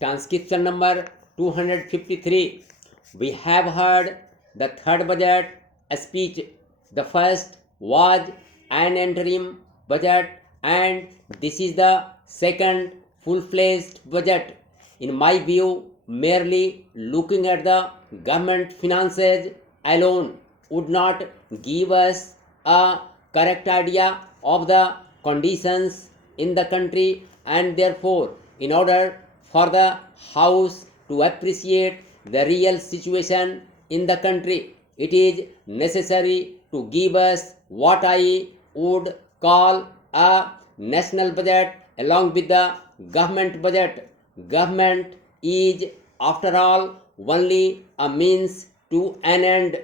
Transcription number 253. We have heard the third budget speech. The first was an interim budget, and this is the second full-fledged budget. In my view, merely looking at the government finances alone would not give us a correct idea of the conditions in the country, and therefore, in order for the House to appreciate the real situation in the country, it is necessary to give us what I would call a national budget along with the government budget. Government is, after all, only a means to an end.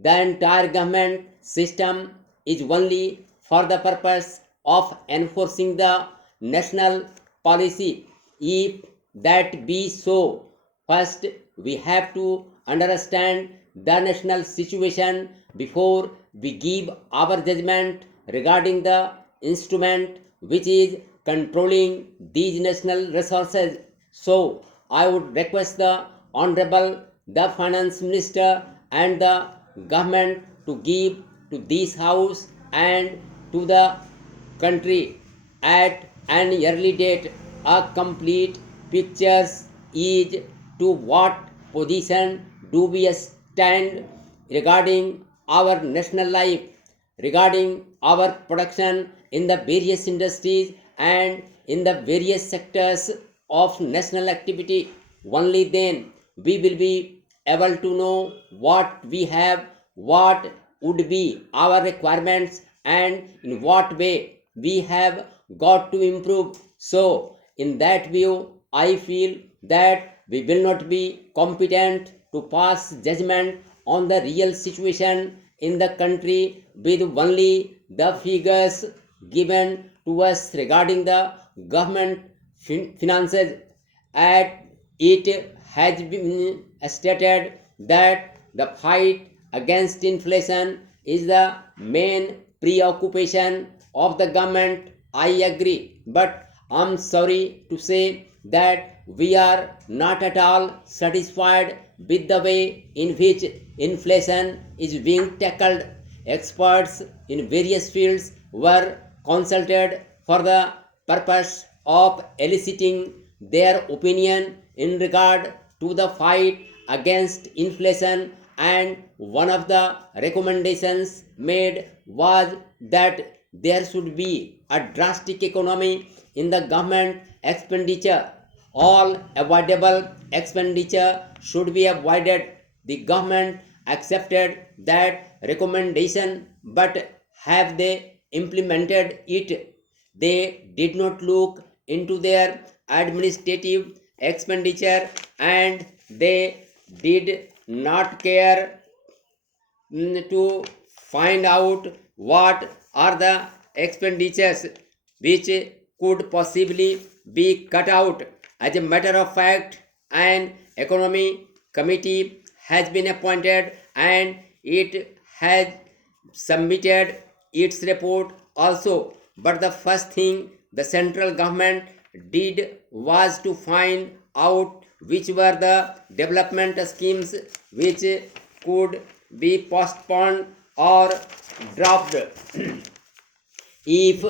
The entire government system is only for the purpose of enforcing the national policy. If that be so, first we have to understand the national situation before we give our judgment regarding the instrument which is controlling these national resources. So I would request the Honorable the Finance Minister and the government to give to this House and to the country at an early date a complete pictures is to what position do we stand regarding our national life, regarding our production in the various industries and in the various sectors of national activity. Only then we will be able to know what we have, what would be our requirements, and in what way we have got to improve. So, in that view, I feel that we will not be competent to pass judgment on the real situation in the country with only the figures given to us regarding the government finances. At it has been stated that the fight against inflation is the main preoccupation of the government. I agree, but I'm sorry to say that we are not at all satisfied with the way in which inflation is being tackled. Experts in various fields were consulted for the purpose of eliciting their opinion in regard to the fight against inflation, and one of the recommendations made was that there should be a drastic economy in the government expenditure. All avoidable expenditure should be avoided. The government accepted that recommendation, but have they implemented it? They did not look into their administrative expenditure, and they did not care to find out what are the expenditures which could possibly be cut out. As a matter of fact, an economy committee has been appointed and it has submitted its report also. But the first thing the central government did was to find out which were the development schemes which could be postponed or dropped. If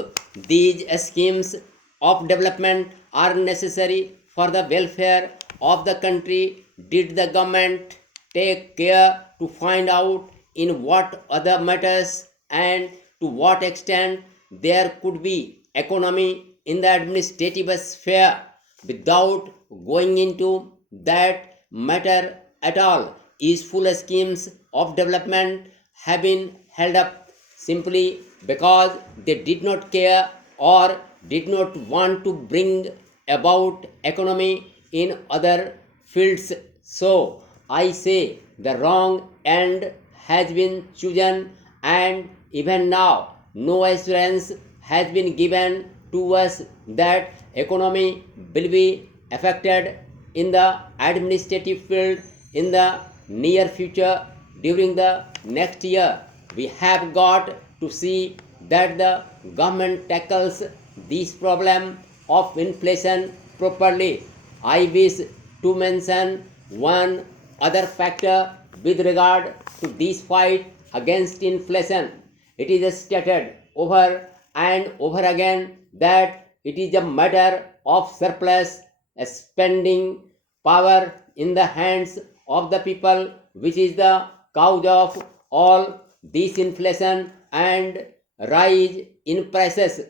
these schemes of development are necessary for the welfare of the country, did the government take care to find out in what other matters and to what extent there could be economy in the administrative sphere without going into that matter at all? Useful schemes of development have been held up simply because they did not care or did not want to bring about economy in other fields. So I say the wrong end has been chosen, and even now no assurance has been given to us that economy will be affected in the administrative field in the near future. During the next year, we have got to see that the government tackles this problem of inflation properly. I wish to mention one other factor with regard to this fight against inflation. It is stated over and over again that it is a matter of surplus spending power in the hands of the people, which is the cause of all this inflation and rise in prices.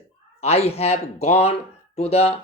I have gone to the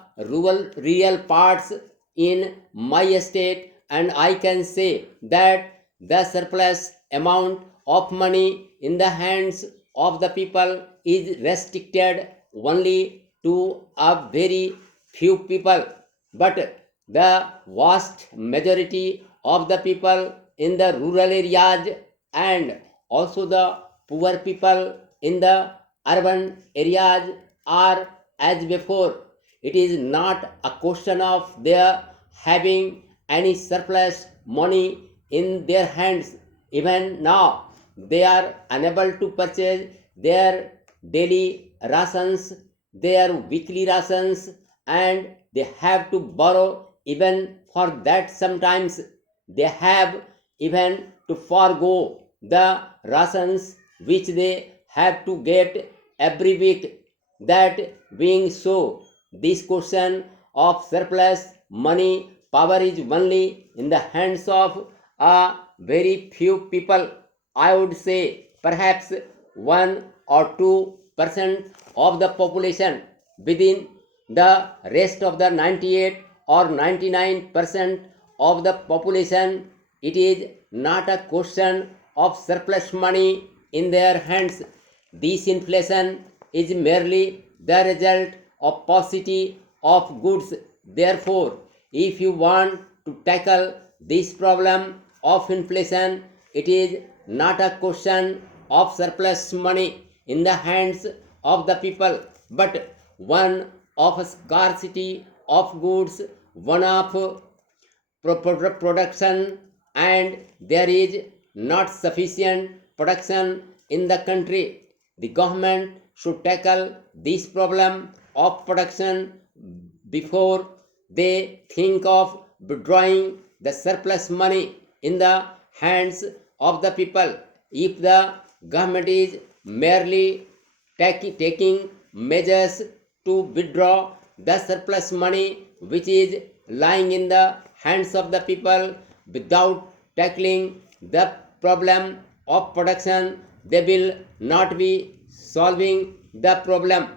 real parts in my state, and I can say that the surplus amount of money in the hands of the people is restricted only to a very few people, but the vast majority of the people in the rural areas and also the poor people in the urban areas are as before. It is not a question of their having any surplus money in their hands. Even now, they are unable to purchase their daily rations, their weekly rations, and they have to borrow. Even for that, sometimes they have even to forego the rations which they have to get every week. That being so, this question of surplus money power is only in the hands of a very few people. I would say perhaps 1 or 2% of the population. Within the rest of the 98 or 99% of the population, it is not a question of surplus money in their hands. This inflation is merely the result of paucity of goods. Therefore, if you want to tackle this problem of inflation, it is not a question of surplus money in the hands of the people, but one of scarcity of goods, one of production, and there is not sufficient production in the country. The government should tackle this problem of production before they think of withdrawing the surplus money in the hands of the people. If the government is merely taking measures to withdraw the surplus money which is lying in the hands of the people without tackling the problem of production, they will not be solving the problem.